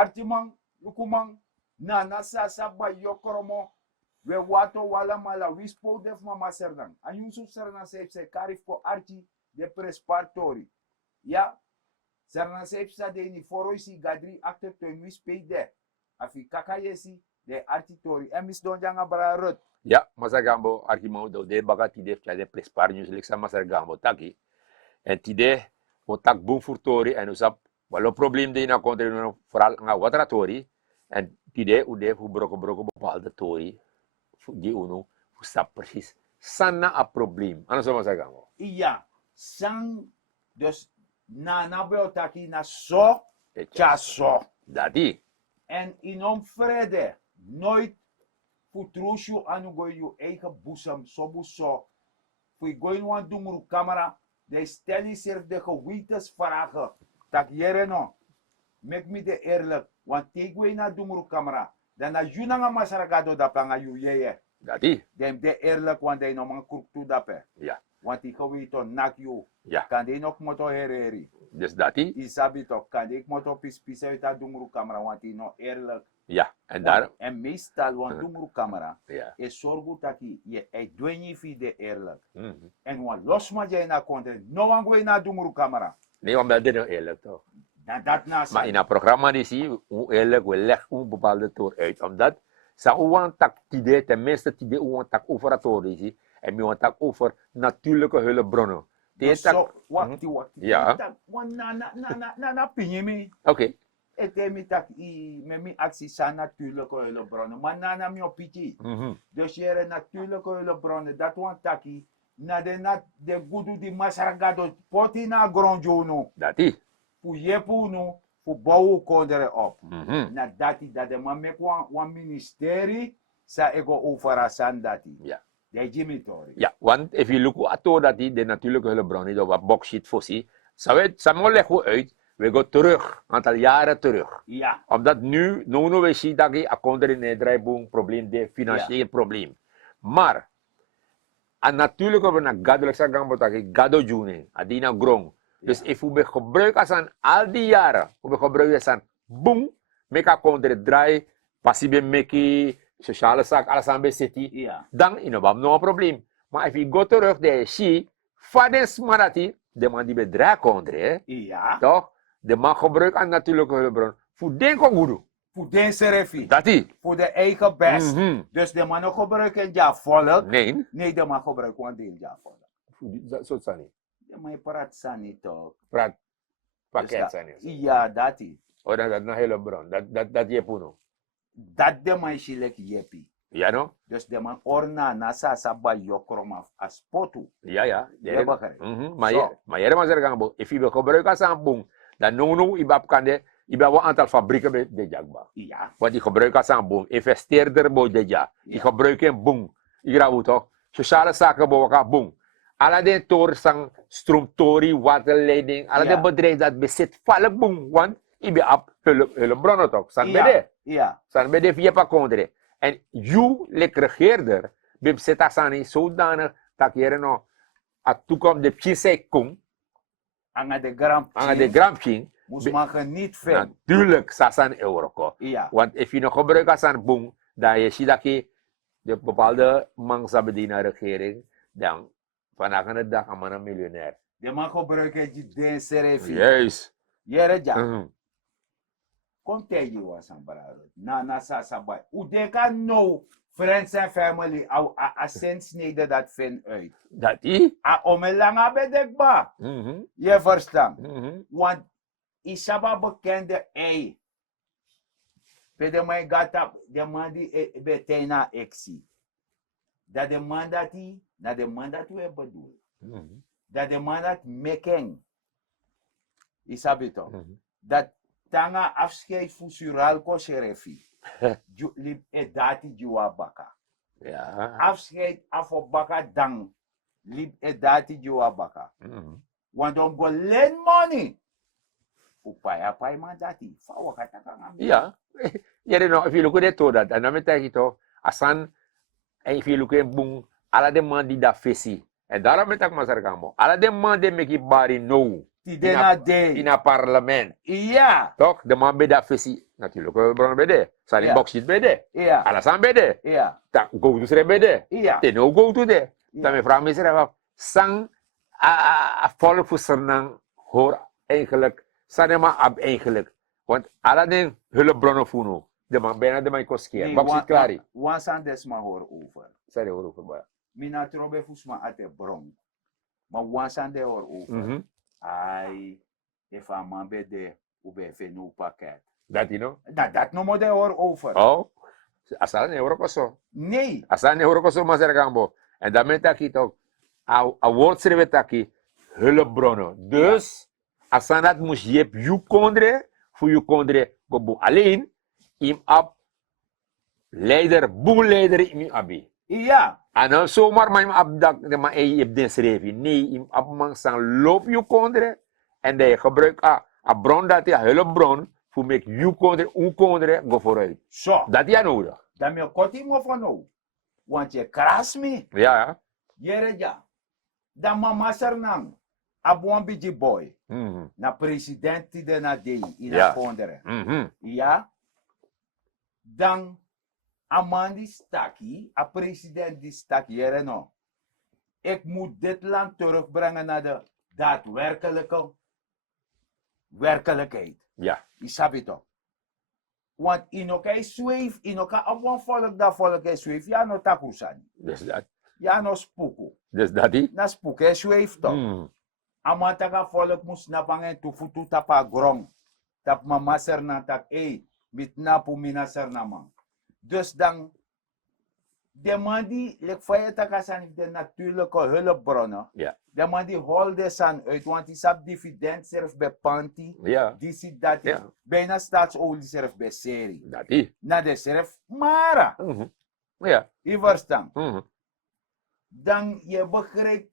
artimang, lukumang, na nasa sabay yokoromo, we wato wala mala wispo def mama serdang. Anyun su serna se karif ko arti de prespartori. Ya, serna sa de ni foroisi gadri acte to wispe de. Afi kakayesi de artitori. Emis don janga bararot. Ja, Masagambo, argument do de bagati de fja de prespar news leksa Masagambo taki. En tide, o tak boom furtori en usap, walo probleem de na kontre no vooral nga watratori. En tide u de fu broko bepaalde tori. Die uno, fu stap precies. Sana a probleem. Ano sa Masagambo? Iya, sang dus na nabeo taki na so, cha so. Dati. En inom vrede, nooit futrushu anu go you eigen boezem, sobuso. Fui goin wan dumuru camera, de stellen zich de gewetensvragen. Tak jere no, mek me de eerlijk, want tegwe na dumuru camera. Dan na juna nga masaragado da pa nga yu yeye. Dati. Dem de eerlijk, want de no mga kruktu da pe. Ja. Want ik gewito nak yu. Ja. Kan de nog moto hereri. Dus dati. Isabi to, kan de moto pis uit dat dumuru camera, want die no eerlijk. Ja. En daar. En meestal, want dumuru camera. Ja. E sorgu taki, je dwenye fi de eerlijk. Mm-hmm. En wan los ma jay na kontre, no wan goe na dumuru camera. Nee, omdat dit nog eerlijk toch? Dat na Maar in een programma die zie hoe eerlijk we leggen een bepaalde toer uit. Omdat sa uwan tak tide, tenminste tide uwan tak over het toer zie. En mi wan tak over natuurlijke hulpbronnen. Wakti. Ja. Wan na pinje mi. Oké. Ete mi tak met mi actie sa natuurlijke hulpbronnen. Maar na mi opiti. Dus jere natuurlijke hulpbronnen, dat wan taki. Na de gudu di masaragado poti na gronjono. Dati. Fu yepu no, fu bouw kondere op. Na dati dat de man mek wan ministeri sa ego overasan dati. Ja. De Jimmy Tori. Ja, want if you look at dat die de natuurlijke hulpbronnen, dat wat boxshit voorzien, zou leggen uit, we gaan terug, een aantal jaren terug. Ja. Omdat nu, we zien dat je akonder in het draaiboom probleem, de financiële probleem. Maar, en natuurlijk hebben we een gadelijk zaken, dat je gado june, adina grong. Dus if we gebruiken aan al die jaren, we gebruiken aan boom, make akonder draai, passieve meki, sociale zaak, alles aan bezitten, dan is er no probleem. Maar if je gaat terug, de zie, vadens manati, de man die bedrijf kondre, toch? De man gebruikt aan natuurlijke hulpbron. Voor den kon goed. Voor den serefi. Dat is. Voor de eigen best. Dus de man gebruikt ja volk. Nee. Nee, de man gebruikt gewoon de ja volk. Zo zijn niet. De man praat sani toch. Praat pakket zijn niet. Ja, dat is. Oh, dat is een hulpbron. Dat je puno. Dat de man shilek yepi. Ja, no? Dus de man orna nasa saba yokroma as potu. Ja. Ja, bakare. Maar je maar zeggen, if je gebruikt aan boom, dan no ibab kan de, ibab een aantal fabrieken bij de jagba. Ja. Want die gebruiken aan boom, investeerder bij de ja. Die gebruiken boom. Ik raad toch? Sociale zaken bij boom. Alle de toren, stroomtoren, waterleiding, alle de bedrijven dat bezit, vallen boom. Want je bent op hulpbronnen toch? San bede. Ja. San bede via pa kondre. En you, lek regeerder, bim zet asani zodanig dat je no a toekomst de pjese kom. Anga de grampje. Moest man geniet veel. Natuurlijk, sasan euro. Ja. Want if je nog gebruikt als een boom, dan je ziet dat je de bepaalde mangsa bediener regering, dan vandaag aan de dag een man een miljonair. De man gebruikt die den serefi. Juist. Jere ja. Kom tegen je was aan brado. Na sasabai. Udeka no friends and family a sens neder dat vind uit. Dat is? A omelanga bedekba. Je verstaan. Want isaba bekende ei. Pede mai gata de man die betena exi. Dat de man dat die, na de man dat we bedoel. Dat de man dat meken. Isabi toch. Dat tanga afscheid fusural ko sherefi. Lip edati juwa baka. Ja. Afscheid afo baka dang. Lip edati juwa baka. Want om go lend money. Upaya pay man dati. Fawa kataka ngami. Ja. Jere no, if you look at it, dat, en dan met ito, asan, en if you look at boom, ala de man die da fesi. En daarom met ik masarkamo. Ala de man die make bari no. Tidena day. In a parlement. Ja. Toch? De man bij dat visie. Natuurlijk, Bruno bede. Sani Ja. boxit bede. Ja. Alasan bede. Ja. Tak go to sre bede. Ja. Te no go to de. Ja. Dan me vraag me zelf sang a volk voor Sernang hoor eigenlijk, sanema ab eigenlijk. Want alle den hulpbronnen voelen. De man bijna de man koskeer. Nee, Boxit klari. wan san desma hoor over. Sorry hoor over ba. Mina trobe fusma ate bron. Maar wan san de hoor over. Ai, if a man bede, ube venu pakket. Dat you know? Dat no mo de hoor over. Oh. Asal ne hoor koso. Nee. Asal ne hoor koso maar gambo. En dan met ik ook. A woord schrijven taki hulpbronnen. Dus, als dat moest je je kondre, voor je kondre, go alleen, im ab leider, boelleider im abi. Ja. En dan zomaar maar im ab dat de man je hebt den schrijven. Nee, im ab man sang loop je kondre, en dat je gebruikt a bron dat je hulpbron, voor mek je kondre, u kondre, go vooruit. Zo. Dat is nodig. Dan me koti mo van nou. Want je kras me. Ja. Jere ja. Dan mama Sernang. Abuan biji boy. Na presidente de na dei. In Ja. a pondere. Ja. Dan Amandi Staki. A president die Staki. Jere no. Ik moet dit land terugbrengen naar de daadwerkelijke werkelijkheid. Ja. Je snapt het toch? Want in elkaar zweef, in elkaar op een volk dat volk is zweef, ja no takusani. Dus dat. Ja no spooko. Dus dat die. Na spooko is zweef toch? Amantaka volk moest napangen tu futu tapa grong. Tap mama serna tak mit napu mina serna man. Dus dan de man die lek faya takasan de natuurlijke hulpbronnen. Ja. De man die holde san uit, want die sap dividend serf bij panti. Ja. Die ziet dat Ja. bijna staatsolie serf bij serie. Dat die. Na de serf mara. Ja. Je verstaan? Dan je begrijpt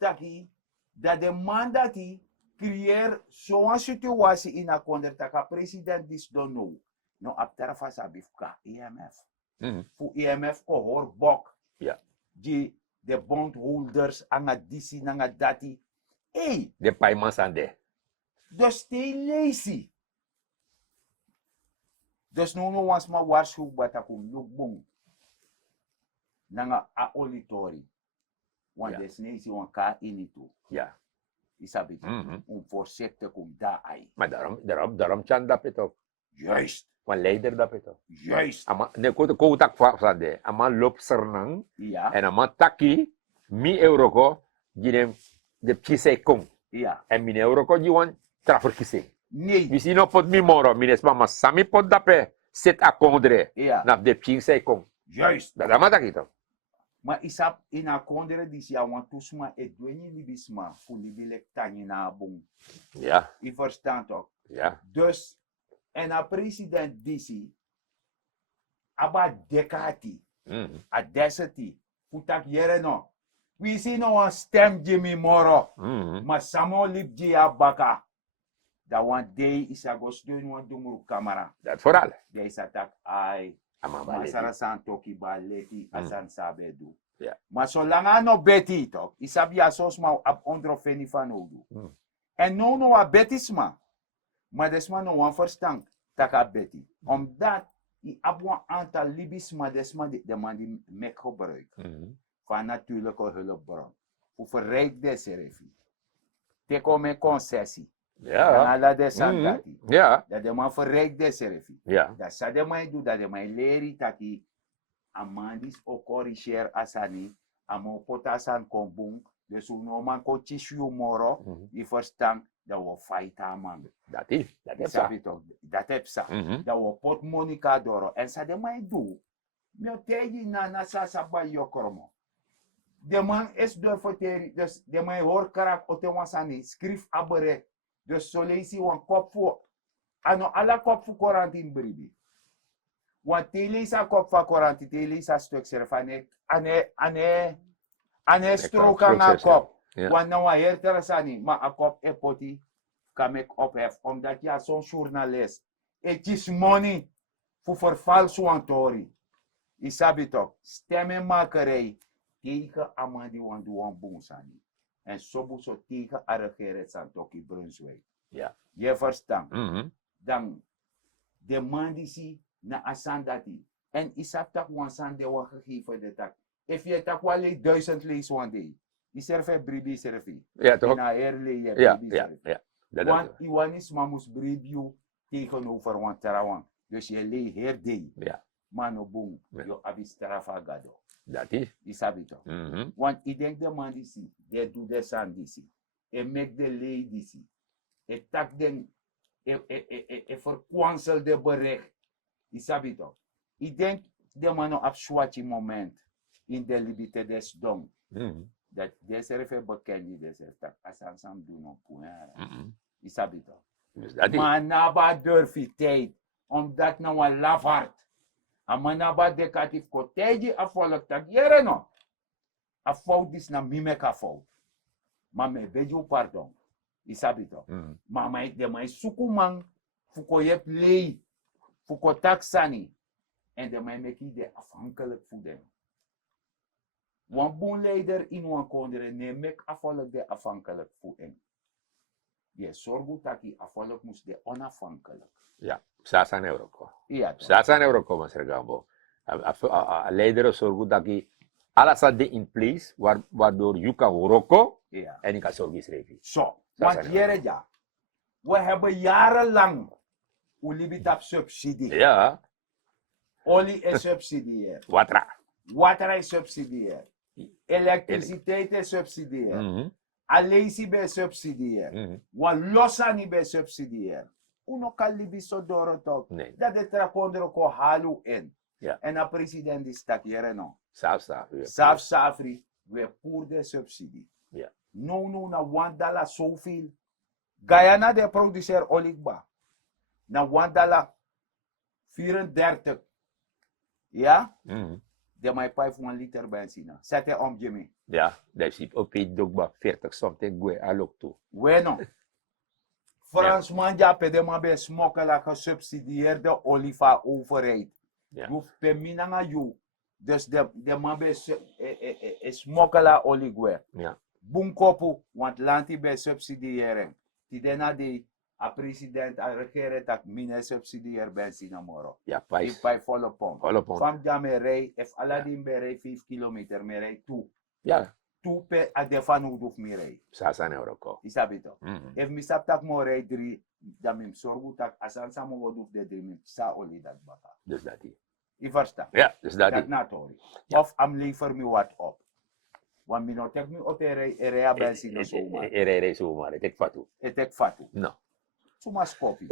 dat de man dat hij creëert zo'n situatie in een konder dat president is don't know. No aptara sabif ka IMF. Voor IMF ko hoor bok. Ja. Die de bondholders anga disi nanga dati. De paimans aan de. Dus stay lazy. Dus no was ma waarschuw batakum lukbong. Nanga a olitori. Want Ja. desnezi wan ka initu. Ja. Isabi voorzichtig om daar ai. Maar daarom chan dat het ook. Juist. Want leider dat het ook. Juist. Ama ne ko tak fa de. Ama lop sernang Ja. en ama taki mi euro ko ginem de kise kong. Ja. En mi euro ko jiwan trafer kise. Nee. Mi sino pot mi moro mines mama sami pot dape set a kondre. Ja. Na de kise kong. Juist. Dat ama takito. Maar isap in a kondere dis ya want tusma e dwenye libisma fu libilek tanyi na bong. Ja. I verstand toch? Ja. Dus en a president disi aba dekati a deseti futak yere no. We see no one stem Jimmy Moro. Maar samo lip baka. Dat one day is a go steun wan dumuru kamera. Dat vooral. There is attack ai. Ama Masara san toki baleti asan sabedu. Ja. Maar zolang ano beti toch, isabi asos ma ab ondro feni van odu. En no a betisma. Maar desma no wan verstand taka beti. Omdat i abwa aantal libisma desma de man die mek gebruik. Van natuurlijke hulpbron. Hoe verrijkt deze refi. Teko me concessie. Ja. Dan ala de santati. Ja. Dat de man verrijkt deze refi. Ja. Dat sa de man do dat de man leri taki amandis o corriger asani amo potasan kombung dus no man ko tishu moro i verstaan dat we fight man. Dat is. Dat is Sabi toch? Dat heb sa. Dat we pot monica doro en sa de man do. Me tegi na sa ba yokromo. De man is de verteri dus de man hoor karak ote wansani skrif abere dus so leisi wan kop voor ano ala kop voor quarantine bribi. Want telisa kop van quarantine telisa stuk serf ane stroke aan kop. Want nou heel terasani maar a kop e poti kan ik ophef omdat ja zo'n journalist het is money voor vervals wantori. Isabi toch stemmenmakerij tegen amandi wan duan boensani. En sobu so tegen arregeren san toki Brunswijk. Ja. Je verstaan. Dan de man die si na asan dati. En isap tak wansan de wa gegeven de tak. If je tak wale 1000 lees one day. I serve bribi serve. Ja, toch? Na erle je Ja, bribi ja, serve. ja. Dat Want is iwanis mamus bribio tegenover wan terawan. Dus je lee her day. ja, Mano boom. Ja. Yo abistrafa gado. dat is. Isabi toch? Mhm. Want ik denk de man die si. De doet de san die si. E make de lee die si. E tak den. E verkwansel de bericht. Isabi toch? Ik denk de man op swatchi moment. In de libite des dom. Mhm. Dat deze even bekend die deze tak. Asan sam doen op punya. Mhm. Isabi toch? Dus dat is. Maar naba durf je tijd. Omdat nou een lafaard. En maar naba dekatief koteji afvallig tak. Jere no. A fout is na mimeka fout. Maar me beju pardon. Isabi toch? Mhm. Maar mij de mij sukuman. Fuko yep lei. Fuko taksani. En de mij meki de afhankelijk voor dem. Wan bon leider in wan kondere nemek afvallig de afhankelijk voor hem. Je zorgt dat hij afvallig moest de onafhankelijk. Ja, 6 euro. Ja, toch? 6 euro komen ze gambo. A leider zorgt dat je alles had in place waardoor je kan roken Ja. en je kan zorgen schrijven. Zo, Dat want zijn jere ja. We hebben jarenlang ulibitap subsidie. Ja, Olie is subsidieer. watra. Water is subsidieer. Elektriciteit is subsidieer. Mhm. Alesi be subsidieer. Mhm. Wan losani be subsidieer. Uno kan libi so doro toch. Nee, Dat de trakondro ko halu in. Ja. En a president die stak jere no. zelfs. Saf safri, we poer de subsidie. Ja. No, na $1 zoveel. Guyana de produceer olie na $1.34. Ja? Mhm. De mij 5 liter benzine. Zet hij om Jimmy. Ja, dat is op het dogba 40 something gue alok toe. Bueno. Fransman ja pe de man be smokkela gesubsidieerde olie van overheid. Ja. You pe minanga you. Dus de man be smokkela olie gue. Ja. Bunkopu, want lanti be subsidiëren. Die dena de a president a regeren tak mine subsidieer benzine moro. Ja, Die prijs. bij volle pomp. Volle pond. Van ja me rij, if Aladdin be rij 5 kilometer, me rij 2. Ja, 2 pe a defan hoef me rij. 6 euro. Isabito. Mhm. If mi sap tak mo rij 3, dan mim sorgu tak asan sa mo woduf de 3 mim sa oli dat baka. Dus dat is. I versta. Ja, dus dat Dat is. na tori. Ja. Of am lever mi wat op. Want mi no tek mi ote rij, e a benzine so maar. Rij zomaar, ik fatu. Etek fatu. No. Suma skopi.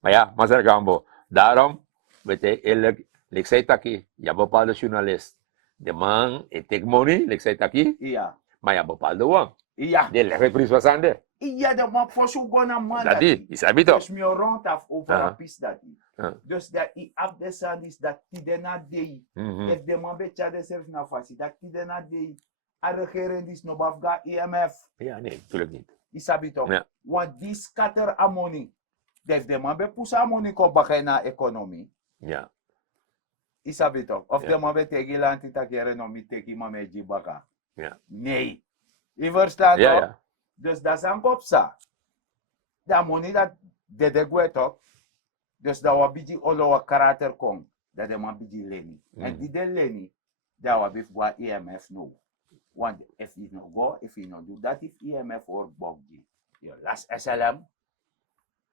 Maar ja, Master Gambo, daarom, weet je, eerlijk, ik zei taki, je bepaalde journalist. De man, het take money, ik zei taki, Ja. maar je bepaalde wang. Ja. De legge prijs was aan de. Ja, de man voor zo gona man. Dat is, is dat toch? Dus mi rond af over Aha. a pis dat. Aha. Dus dat i af de sandis dat ti de na dei. Mhm. If de man be de serf na fasi dat ti de na dei. A regering dis no bafga IMF. Ja, nee, natuurlijk niet. Isabi toch? Ja. Want die scatter a money. Def de man be pusa a money ko bakay na economy. Ja, Isabi toch? Of Ja. de man be tegi lanti takere no mi teki mame jibaka. ja. Nee. I verstaan Ja, toch? ja. Dus dat is een kopsa. Dat money dat de gwe toch? Dus dat we biji olo karakter kom. Dat de man biji leni. En die de leni, dat we bif gwa IMF no. Want if you no go, if you no do that, if IMF or bogji. Yo las SLM,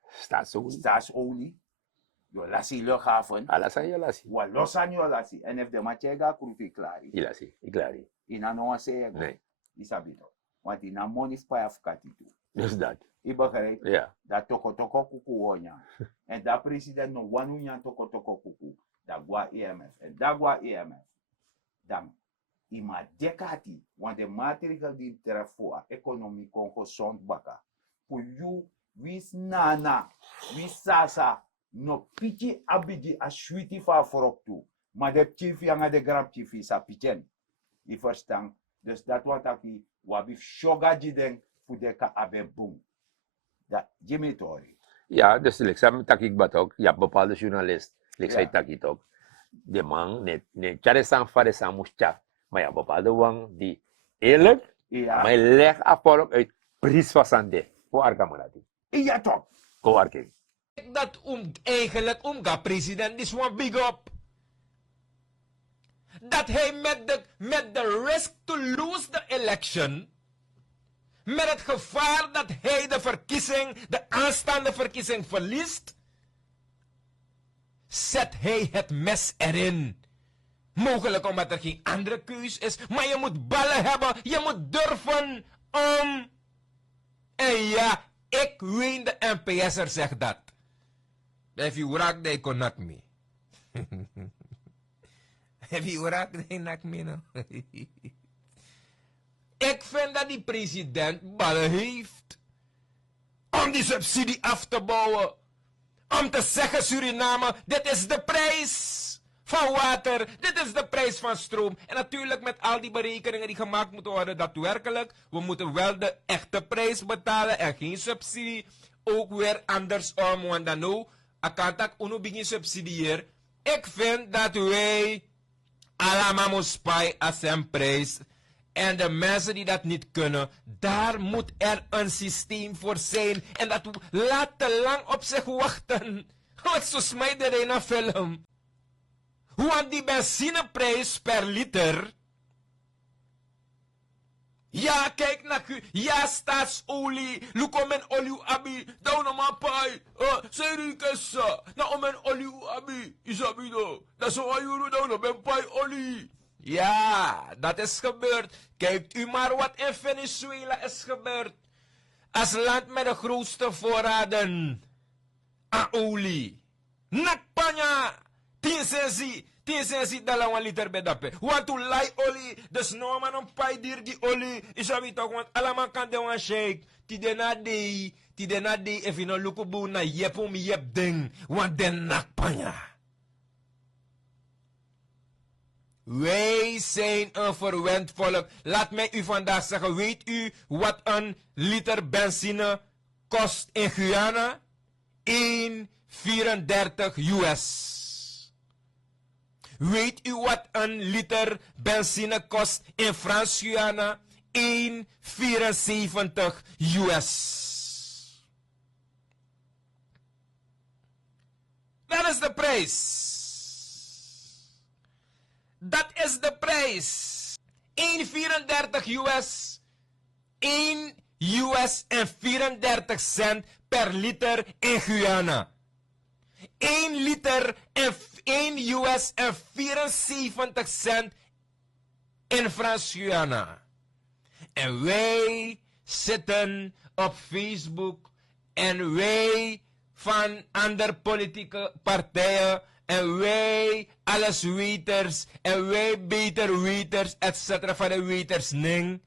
Staat zo. staatsolie. Yo lasi luchthaven. Alles aan je lassie. Wa losan yo lasi. En if de machega kruti klari. Je lassie, ik klaar die. Ina no se Nee, isabito. Want ina money spy af katitu. dus dat. I begrijp. Ja, Dat toko kuku wonya. En dat president no wanu nya toko kuku. Dat gwa EMF. En dat gwa EMF. Dan ima dekati. Want de maatregel die trefo economie kon gezond baka. Voor you wis nana, wis sasa, no pichi abiji a sweetie fa forok tu. Maar de chief yanga de grab chief is a pichen. I verstaan. Dus dat wat aki wabif shoga jiden voor de ka abe boom. Dat Jimmy Tory. ja, dus ik zei dat ik dat ook. Je hebt bepaalde journalist. Ik zei Ja. dat ik ook. De man, ne chare sang fare sang moest maar ja, bepaalde wang die eerlijk, Ja. maar leg afvallen uit prijs van zande. Voor arka manati. Ja toch. Voor arke. Dat eigenlijk president is one big up. Dat hij met de risk to lose the election, met het gevaar dat hij de aanstaande verkiezing verliest, zet hij het mes erin. Mogelijk omdat er geen andere keus is, maar je moet ballen hebben, je moet durven om. En ja, ik weet de NPS'er zegt dat. If you rock, they connect me. If you rock, they knock me no. Ik vind dat die president ballen heeft om die subsidie af te bouwen. Om te zeggen, Suriname, dit is de prijs van water, dit is de prijs van stroom. En natuurlijk met al die berekeningen die gemaakt moeten worden, daadwerkelijk, we moeten wel de echte prijs betalen en geen subsidie. Ook weer andersom, want dan nu, akantak uno begin subsidieer. Ik vind dat wij allemaal moeten spy als een prijs. En de mensen die dat niet kunnen, daar moet er een systeem voor zijn. En dat laat te lang op zich wachten. Wat zo smijt er in een film. Want die benzineprijs per liter. Ja, kijk naar u. Ja, staatsolie. Luko men olie abi. Down on my pie. Serikessa. Na omen olie abi. Isabi do. Dat zo ayuru down on mijn pie olie. Ja, dat is gebeurd. Kijkt u maar wat in Venezuela is gebeurd. Als land met de grootste voorraden aan olie. Nakpanya. 10 sensi dalawan liter bedape. Want to lai olie. Dus no man een pai dirgi olie. Isabi toch, want allemaal kan de wan shake. Ti de na dei. If you no lukubu na yepum yep ding. Want den nakpanya. Wij zijn een verwend volk. Laat mij u vandaag zeggen, weet u wat een liter benzine kost in Guyana? 1,34 US. Weet u wat een liter benzine kost in Frans-Guyana? 1,74 US. Dat is de prijs. Dat is de prijs. 1,34 US. 1 US en 34 cent per liter in Guyana. 1 liter en 1 US en 74 cent in Frans-Guyana. En wij zitten op Facebook en wij van andere politieke partijen en wij alles weters en wij beter weters, etc. van de weters ning.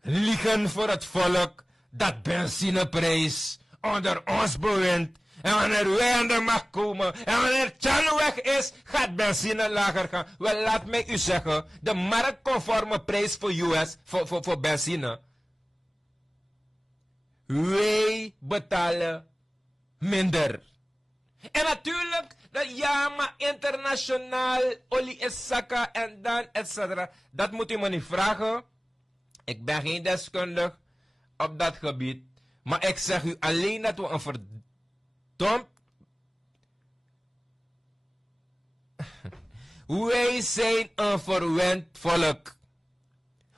Liegen voor het volk dat benzineprijs onder ons bewind. En wanneer wij aan de macht komen en wanneer Chan weg is, gaat benzine lager gaan. Wel, laat mij u zeggen, de marktconforme prijs voor US, voor benzine. Wij betalen minder. En natuurlijk, dat ja, maar internationaal, olie is zakken en dan, etc. Dat moet u me niet vragen. Ik ben geen deskundig op dat gebied. Maar ik zeg u alleen dat we een verdomd... Wij zijn een verwend volk.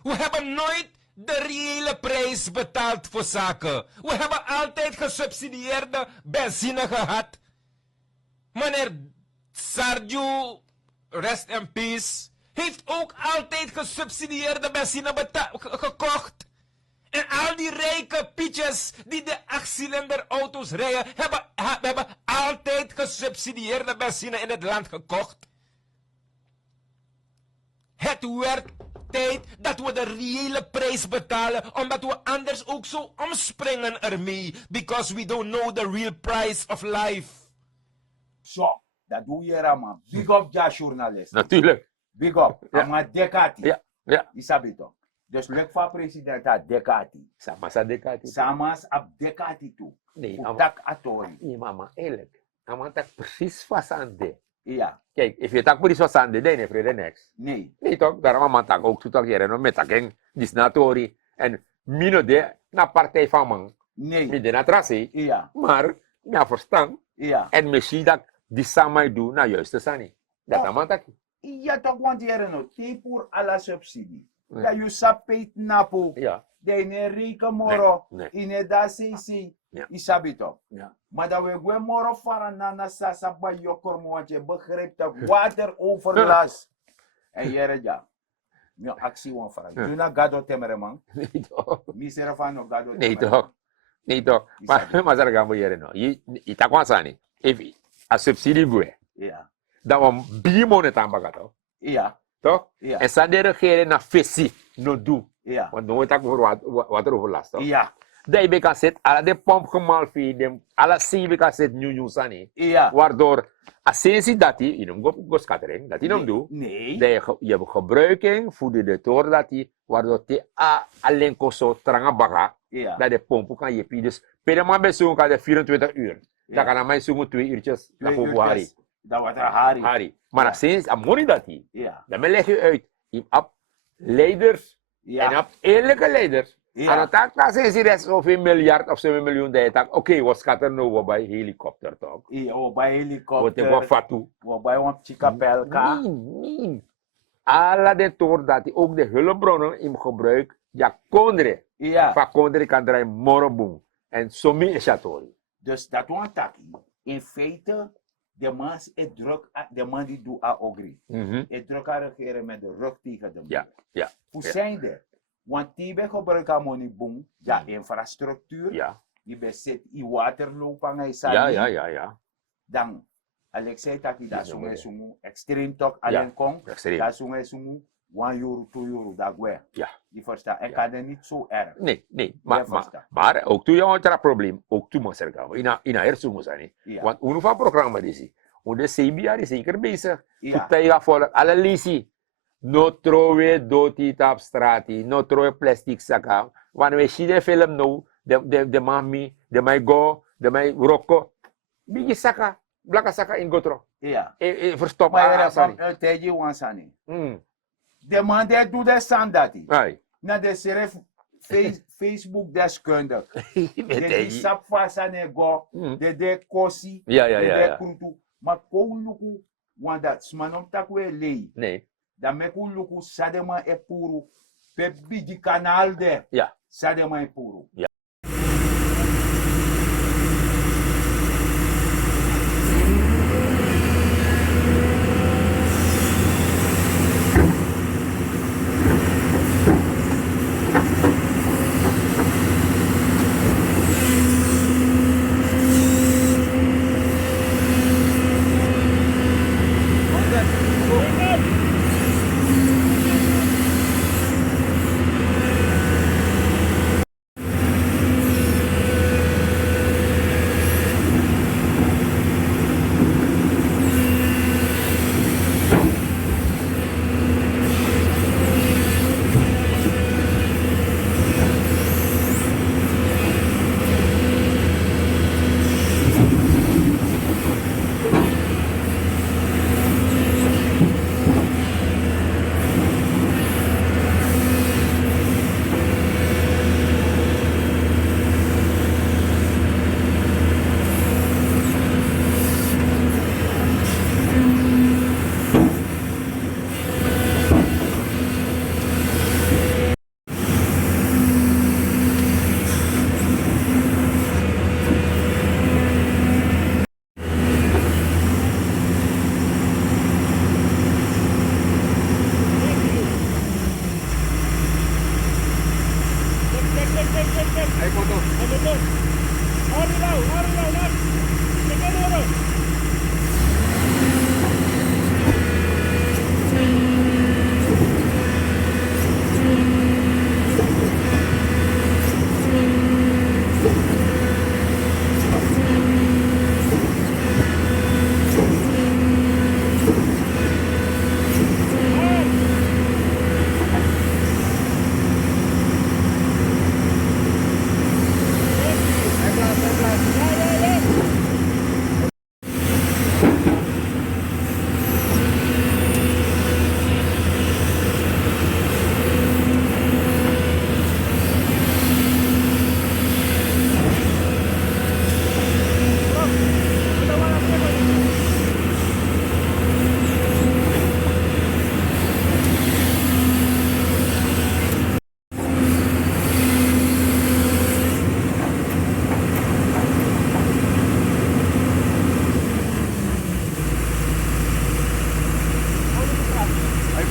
We hebben nooit de reële prijs betaald voor zaken. We hebben altijd gesubsidieerde benzine gehad. Meneer Sarju, rest in peace, heeft ook altijd gesubsidieerde benzine gekocht. En al die rijke pietjes die de 8-cilinder auto's rijden, hebben altijd gesubsidieerde benzine in het land gekocht. Het werd tijd dat we de reële prijs betalen, omdat we anders ook zo omspringen ermee. Because we don't know the real price of life. Zo, dat doe je man. Big up ja journalist. Natuurlijk. Big up. Ja. Maar dekati. Ja, ja. Isabi toch. Dus leuk van president dat dekati. Sama sa dekati. Samas ab dekati toe. Nee, Utak atori. nee, mama, eerlijk. Ama tak precies vasande. Ja. Kijk, if je tak precies vasande, dan heb je de next. Nee. Nee toch, daarom man tak ook zo tak jere no met taken disnatori en mino de na partij van man. Nee. Niet de atrassie. Ja. Maar, ja, verstaan. Ja. En misschien dat die samen doen, nou juist de sani. Dat Oh. is dat. Ja, toch, want hier no, te voor alle subsidie. Ja. Dat je sapet napo. Ja. De ne rike moro. Nee, In da sisi. Ja. Isabito. Ja. Maar dat we gewoon moro varen na sasa ba jokker mo, want je begrijpt dat wateroverlast. En hier ja. Mijn actie wan varen. Ja. Doe na gado temere man. Nee toch. Misere van no gado Nee temere. toch. Nee toch. Maar zeg gaan we hier no. Je tak wat sani. If a subsidie boe. Ja. Dat we bimonet aan bagato. Ja. Toch? Ja. En sa de regering na fesi no do. Ja. Want nooit tak voor wateroverlast toch. Ja. Dat je kan zet, alle de pomp gemalfi, alle zeven kan zet nieuw sani. Ja. Waardoor, als je dat je, je noemt go scattering, dat je noemt doet. Nee. Dat je hebt gebruiking voor de toren dat die, waardoor die alleen kost tranga baga, Ja. dat de pomp kan je pie. Dus per man bij zo'n kan de 24 uur. Ja. Dan kan mij zo'n 2 uurtjes, dat 2 voor uurtjes. Hari. Dat wat hari. Hari. Maar Ja. als sinds, aan money dat die, Ja. dan leg je uit, je hebt leiders, en je Ja. hebt eerlijke leiders. Ja. En dan tak is er zoveel miljard of 7 miljoen dat je tak, oké, wat scatter nou bij helikopter toch? Ja. Oh, bij Wat ik helikopter. wat fatu. Oh, bij een chikapelka. Nee. Alla de toer dat die ook de hulpbronnen in gebruik, ja, kondre. Ja. Van kondre kan draaien morgen. En somi is het hoor. Dus dat want taki. In feite, de man is druk, de man die doet aan ogri. Het druk aan regeren met de rug tegen de man. Ja, ja. Hoe ja. zijn er? Want die bij gebruik aan money boom, ja, infrastructuur, Ja, die bezit die waterloopang hij ja. Dan, Alex zei taki, dat Ja, sungai ja. sumu, extreem toch, alleen kong, Extreem. dat sungai sumu, 1 euro, 2 euro, dat we. Ja. Die verstaan, en Ja. kan er niet zo erg. Nee. Ja, Maar verstaan. ook toen je een probleem, ook toen moest er gaan. In haar zoeken zijn. Ja. Want hoe van programma is hij? Hoe de CBR is zeker bezig. Ja. Goed dat je gaat volgen. Alle lisi. No trouwen doti op straat. No trouwen plastic zakken. Wanneer we zien de film nou, de mami, de mij go, de mij rocco. Bigi zakken. Blaka zakken in gotro. Ja. Verstop Maar aan er sorry. van een tijdje wansani. Hmm. De man die doet de sandati. Ai. Na de seref Facebook deskundig. De die Met sap vasa ne go. Hmm. De kosi. Ja. De krutu. Maar kou luku. Want dat smanom takwe lei. Nee. Dan me kou luku sadema e puru. Pe bigi kanal de. Ja. Sadema e puru. Ja.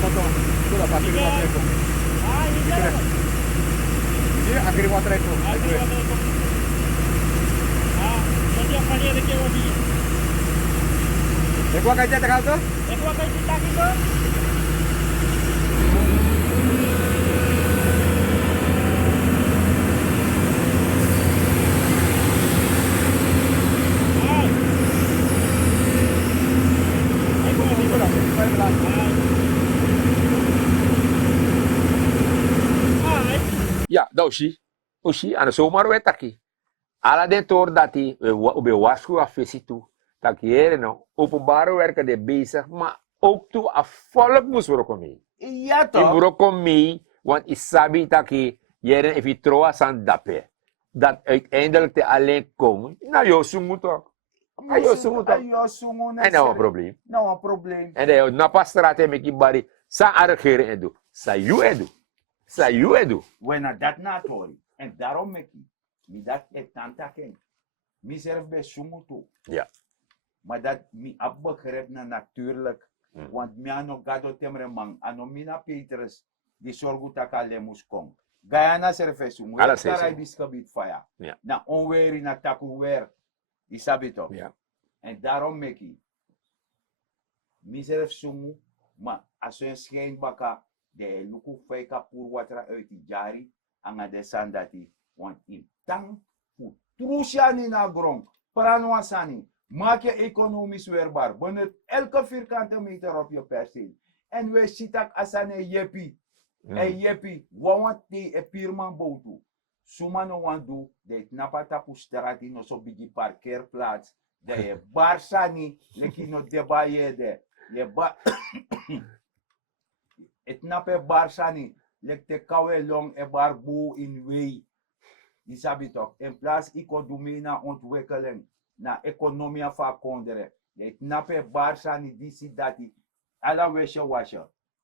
potong. Itulah pasti lima treko. Ini akhir lima treko. Eko akan cetak hal tu? Ja, Daushi. Oshi, ano zomaar weet taki. Ala dentor dati, ube wasku afesitu. Taki ere no, openbare werken de bezig, maar ook toe a volk moest worden mee. Ja I toch? worden mee, want isabi taki, jere if je troa san dape. Dat uiteindelijk te alleen komen, nou jo sungu toch. Ayo sungu toch. Ayo sungu En nou een probleem. Nou een probleem. En dan na pas strate met kibari, sa arregeren edu. Sa you edu. Sa you edu. Wena dat na tori. En daarom meki. Mi dat e tanta ken. Mi serf be sungu toe. Ja. Maar dat mi abbegrijp na natuurlijk. Want mi ano gado temre man. Ano mina Petrus. Die sorgu taka lemus kong. Guyana serfe sungu. Ala Tarai sesi. biskabit faya. Ja. Na onweri na taku wer. Isabi toch? Ja. En daarom meki. Mi serf sungu. Maar als een schijnbaka. De luku feka pur watra uit die jari. Anga de sandati. Want in tang. Trusiani na grond. Pranuasani. Maak je economisch weerbaar. Benut elke vierkante meter op je perceel. En we zitten asane jepi. En jepi. Want die e pirman botu. Sumano wandu. De napata pusterati no so bigi parkeerplaats. De barsani. Leki no debaye de. Je ba... Het nape barsani. Lek te kawe long e barbu in wei. Die sabi toch. In plaats economie ontwikkeling. Na economia fa kondere. Het nape barsani disi dati. Ala weshe washe.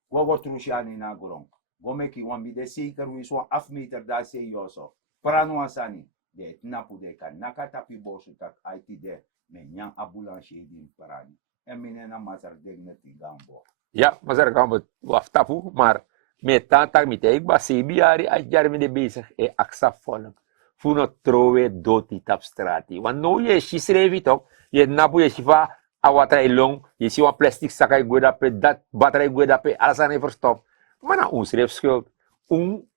Gogo trushani na grond. Gomeki wan bi de zeker wis wan afmeter da se yoso. Pranuasani. De het napu de kan. Nakatapi bosu tak IT de. Men yang ambulance di parani. En minena masar dignity gambo. Ja, maar zeg ik waftapu, maar met tanta met ik was 7 jaar uit jaar met de bezig e aksa volk. Funo trowe doti tap strati. Want no je schreef toch, je napu je shifa awatra long, je si wan plastic sakai guedape, dat battery guedape, alles aan verstop. Maar na ons schreef schuld.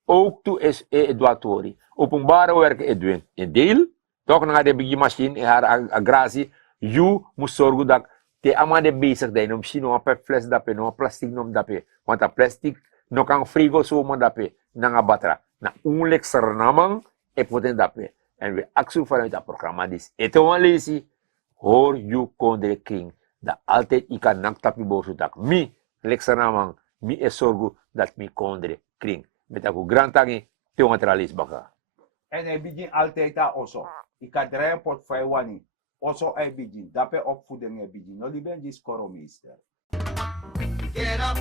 Ook toe is eduatori. Openbare werken edwin. Een deel, toch na de bigi machine en haar agratie, you moest zorgen dat te amade bezig zijn om misschien nog een fles dape, nog een plastic nom dape. Want dat plastic nog kan frigo zomaar dape, na batra. Na onlek sernamang e poten dape. En we actie vanuit dat programma dus. Eten we lezen, hoor you kondre king. Dat altijd ik kan nak tapi bosu tak. Mi, lek sernamang, mi e zorgu dat mi kondre king. Met ako grantangi, te ontralis baka. En hij begint altijd daar also. Ik kan draaien pot vijwani. Also hij begint. Daarbij opvoeding hij begint. No liben die scoromeister. Get up,